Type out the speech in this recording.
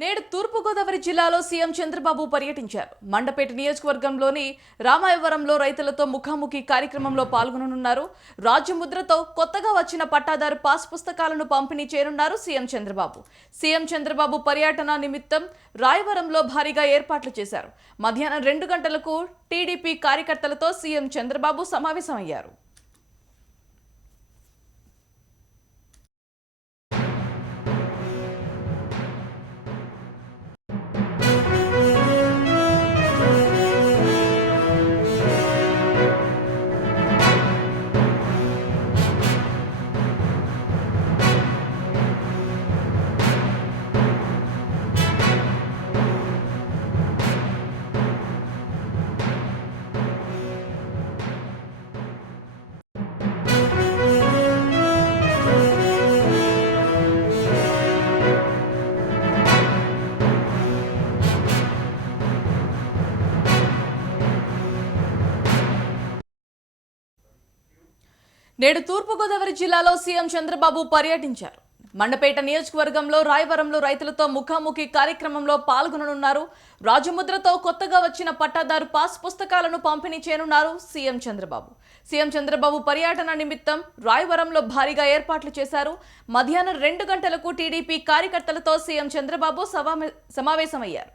నేడు తూర్పుగోదావరి జిల్లాలో సీఎం చంద్రబాబు పర్యటించారు. మండపేట నియోజకవర్గంలోని రామాయవరంలో రైతులతో ముఖాముఖి కార్యక్రమంలో పాల్గొననున్నారు. రాజ్యముద్రతో కొత్తగా వచ్చిన పట్టాదారు పాస్ పుస్తకాలను పంపిణీ చేయనున్నారు సీఎం చంద్రబాబు. సీఎం చంద్రబాబు పర్యటన నిమిత్తం రాయవరంలో భారీగా ఏర్పాట్లు చేశారు. మధ్యాహ్నం 2 గంటలకు టీడీపీ కార్యకర్తలతో సీఎం చంద్రబాబు సమావేశమయ్యారు. నేడు తూర్పుగోదావరి జిల్లాలో సీఎం చంద్రబాబు పర్యటించారు. మండపేట నియోజకవర్గంలో రాయవరంలో రైతులతో ముఖాముఖి కార్యక్రమంలో పాల్గొననున్నారు. రాజముద్రతో కొత్తగా వచ్చిన పట్టాదారు పాస్ పుస్తకాలను పంపిణీ చేయనున్నారు సీఎం చంద్రబాబు. సీఎం చంద్రబాబు పర్యటన నిమిత్తం రాయవరంలో భారీగా ఏర్పాట్లు చేశారు. మధ్యాహ్నం 2 గంటలకు టీడీపీ కార్యకర్తలతో సీఎం చంద్రబాబు సమావేశమయ్యారు.